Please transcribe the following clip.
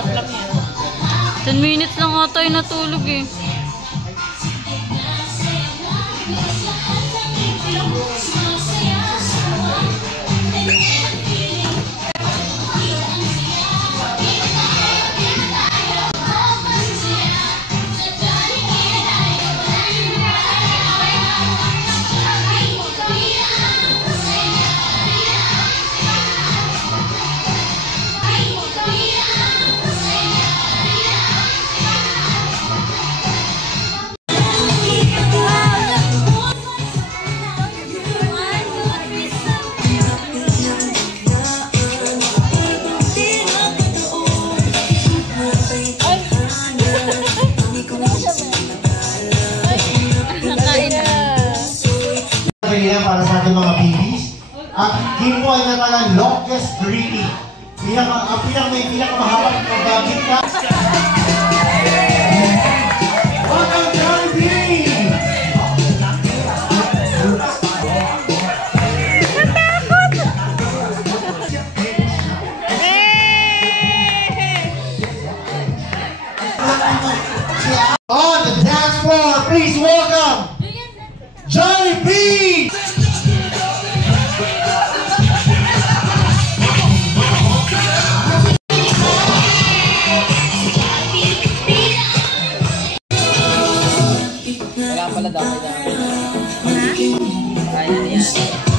Laplap yan. 10 minutes lang ata yung natulog eh. Para sa ating mga babies. At game po ay natalang longest greeting. Ang pinakamahabang pagbagang ka. Welcome Jollibee! On the dance floor, please welcome Jollibee! Wala pala daw. Kaya yan.